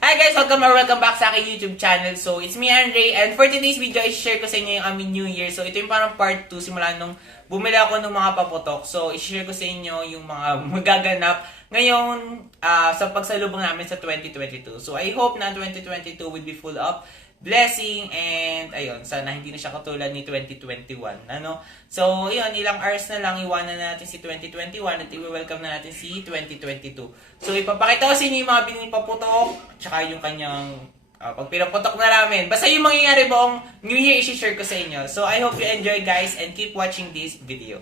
Hi guys! Welcome back sa aking YouTube channel. So, it's me, Andrei. And for today's video, i-share ko sa inyo yung aming New Year. So, ito yung parang part 2 simula nung bumili ako ng mga paputok. So, i-share ko sa inyo yung mga magaganap ngayon sa pagsalubong namin sa 2022. So, I hope na 2022 will be full of blessing and ayun, sana hindi na siya katulad ni 2021. So, yun, ilang hours na lang iwanan na natin si 2021 at i-welcome na natin si 2022. So, ipapakita ko sa inyo yung mga binili paputok tsaka yung kanyang pag pinaputok na namin. Basta yung mangyayari buong New Year i-share ko sa inyo. So, I hope you enjoy guys and keep watching this video.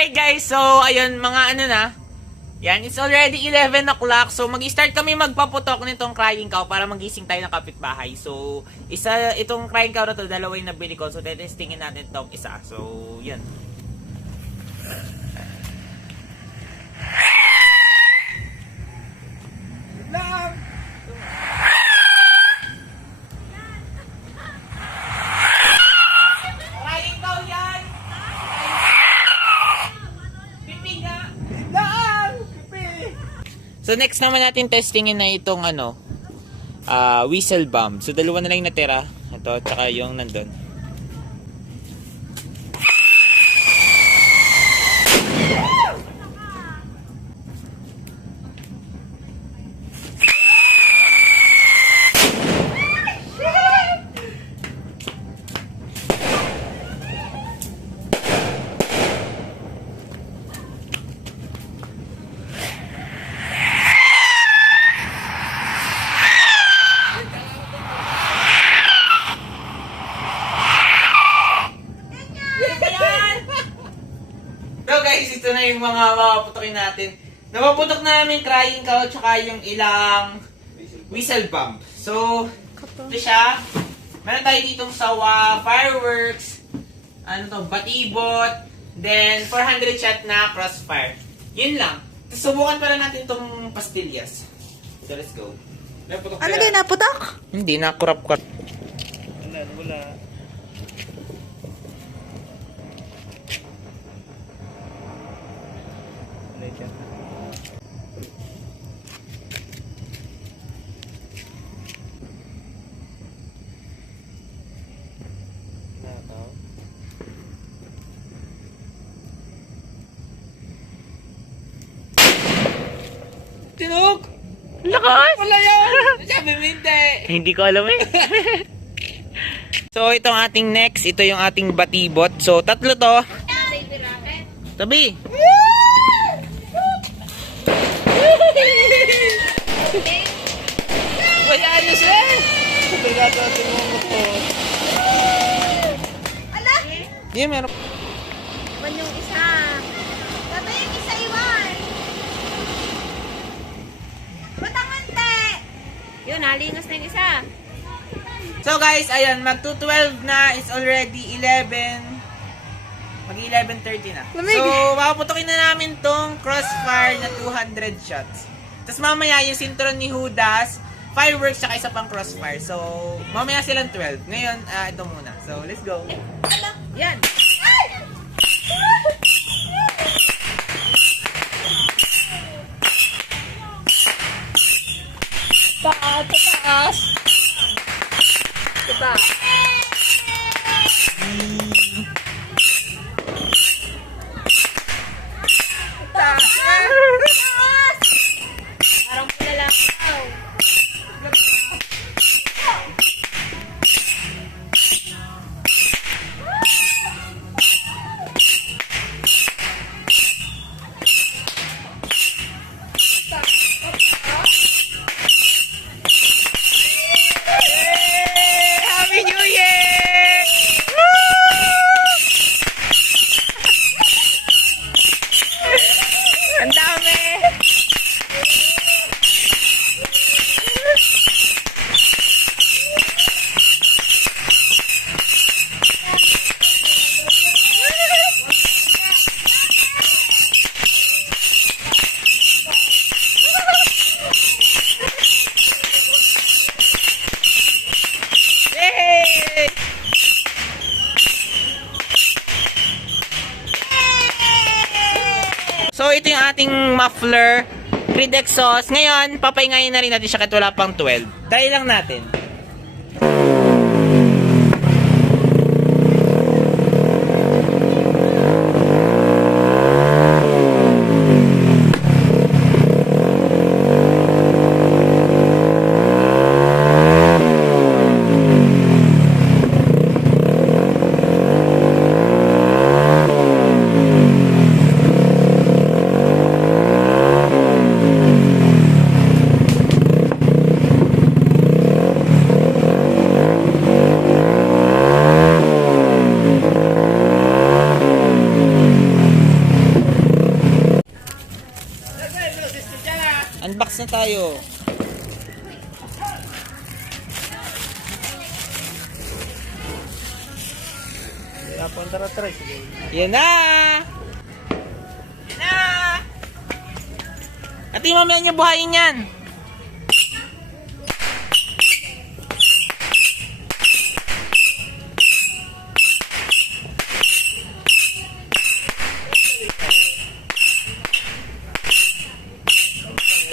Alright guys, so ayun, mga ano na. Yan, it's already 11 o'clock. So mag-start kami magpaputok nitong crying cow para magising tayo ng kapitbahay. So itong crying cow na to, dalawa yung nabili ko. So tetestingin natin itong isa. So yan. So next naman natin testingin na itong whistle bomb. So dalawa na lang natira. Ito, tsaka yung nandun. Ito na yung mga maputokin natin. Napaputok na namin crying cow tsaka yung ilang whistle bomb. So, ito siya. Meron tayo ditong sawa, fireworks, batibot, then 400 shot na crossfire. Yun lang. Tapos subukan pala natin itong pastillas. So, let's go. Ano din naputok? Hindi, nakurap-kurap. Wala. Tinog! Lakas! Wala yan! Sabi mo hindi! Hindi ko alam eh. So, itong ating next, ito yung ating batibot. So, tatlo to. Tabi! Wala ayos eh! Pagkagato natin mo ko. Ala! Hindi, meron. Iwan yung isa. Sabi yung isa iwan. Batangante! Yun, halingas na yung isa. So guys, ayan, mag-12 na. It's already 11. Mag-11:30 na. Lamig. So, mapuputokin na namin tong crossfire na 200 shots. Tapos mamaya yung sintron ni Judas, fireworks, saka isa pang crossfire. So, mamaya silang 12. Ngayon, ito muna. So, let's go. Yan. Taas! Diba? Parang pulalakaw. Happy New Year! Ang dami! Yay! So, ito yung ating muffler, grid exhaust. Ngayon, papahingayin na rin natin siya kahit wala pang 12. Try lang natin. na tayo. Kaya punta na try. Sige. Yan na! Yan na! At yung mamaya niyo buhayin yan.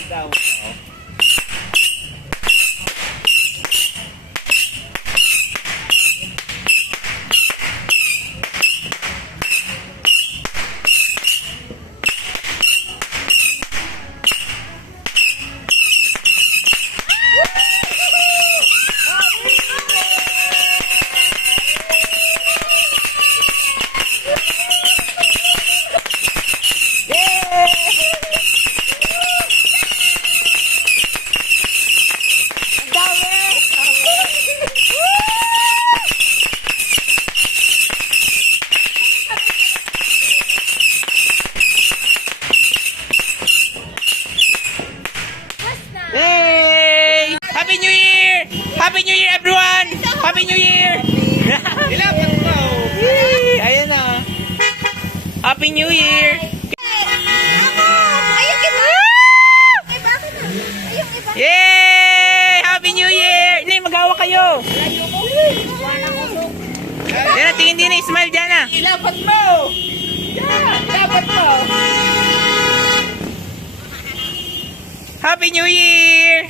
Down. Yay! Happy New Year! Happy New Year, everyone! Happy New Year! Ilapat mo! Yay! Ayan na. Happy New Year! Ayun, iba! Iba ka na. Ayun, iba. Yay! Happy New Year! Hindi, mag-awa kayo. Yan na, tingin din na, smile dyan na. Ilapat mo! Ilapat mo! Happy New Year!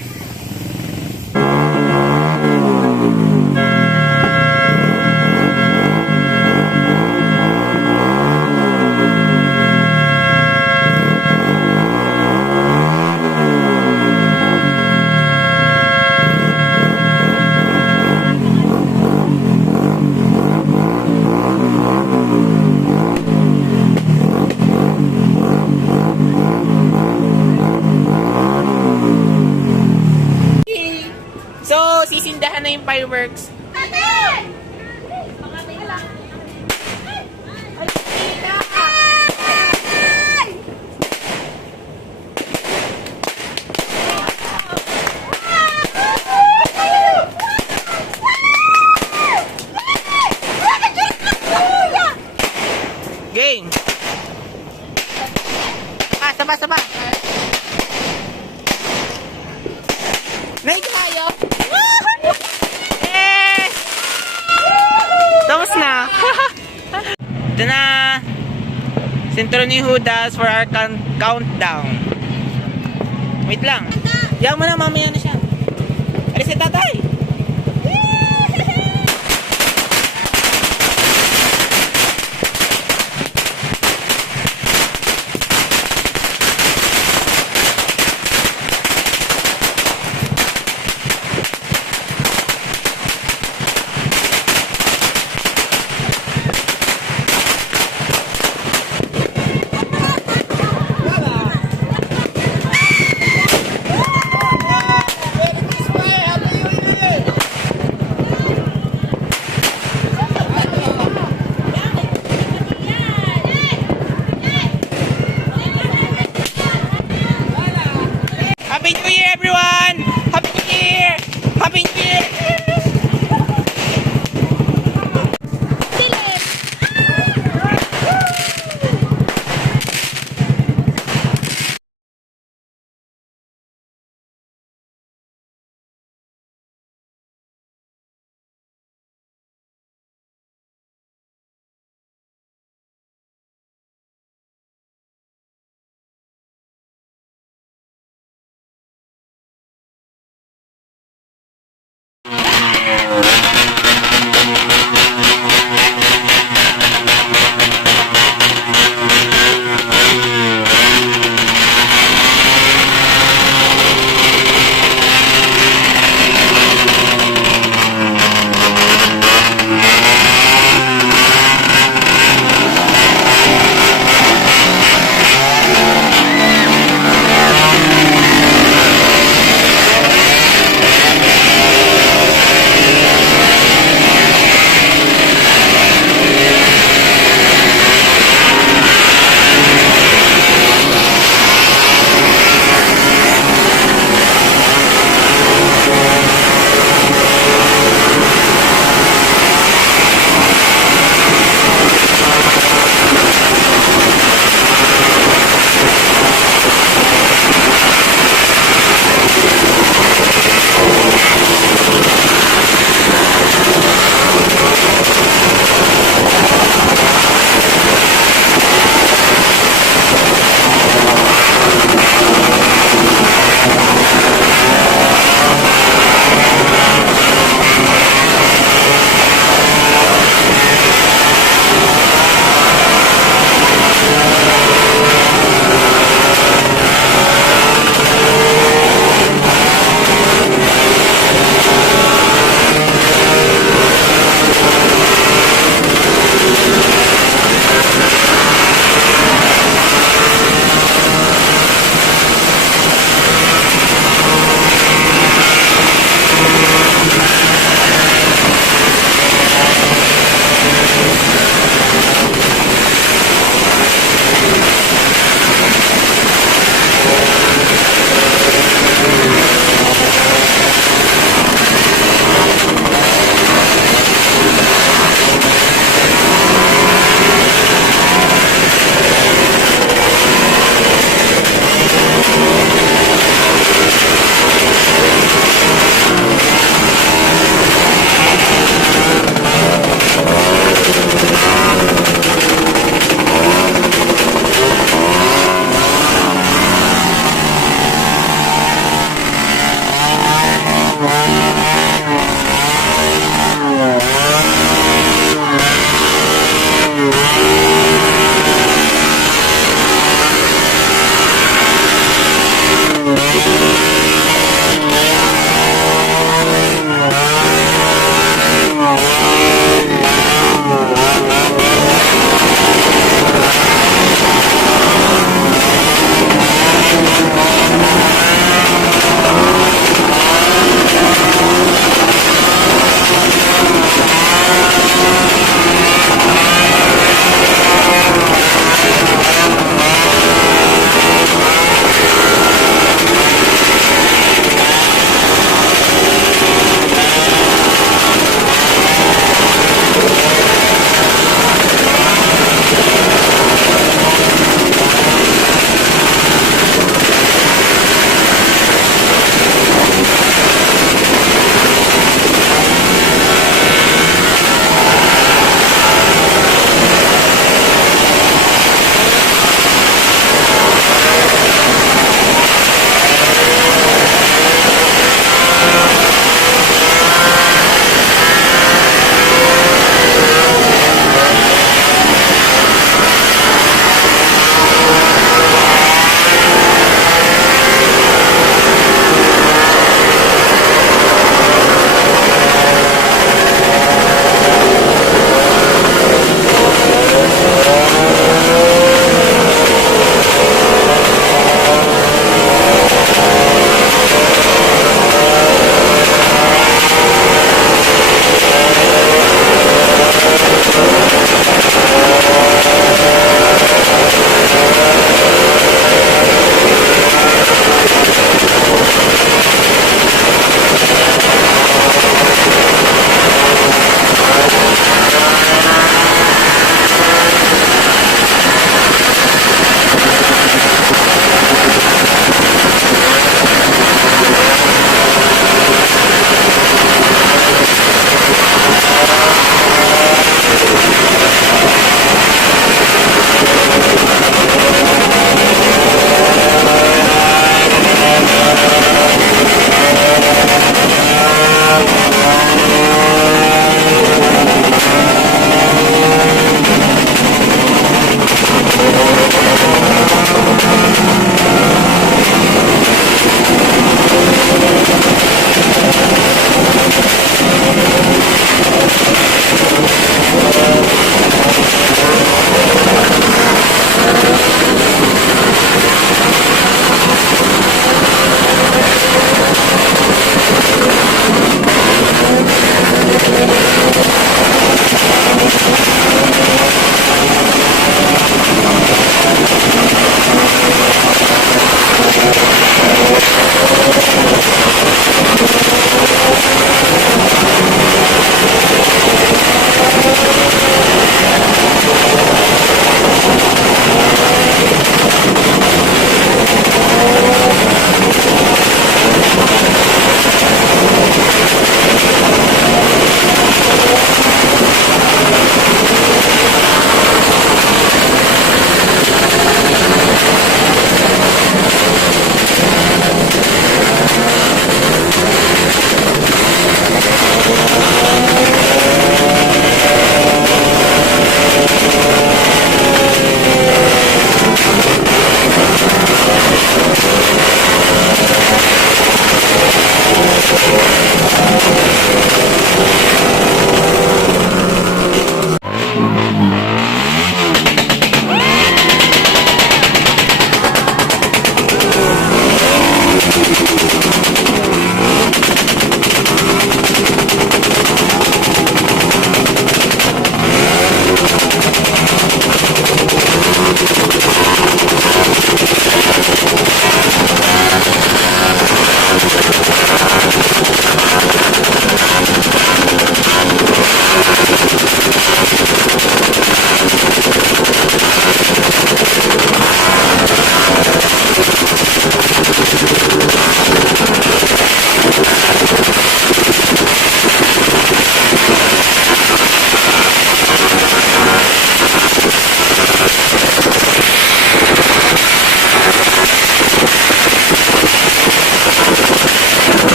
So, sisindahan na yung fireworks. Ate! Game! Saba! Naito tayo! Yes! Tapos na! Ito na! Sentro ni Judas for our countdown. Wait lang. Diyan mo na, mamaya na siya. Alis si tatay! Happy New Year, everyone! Happy New Year! Happy New Year!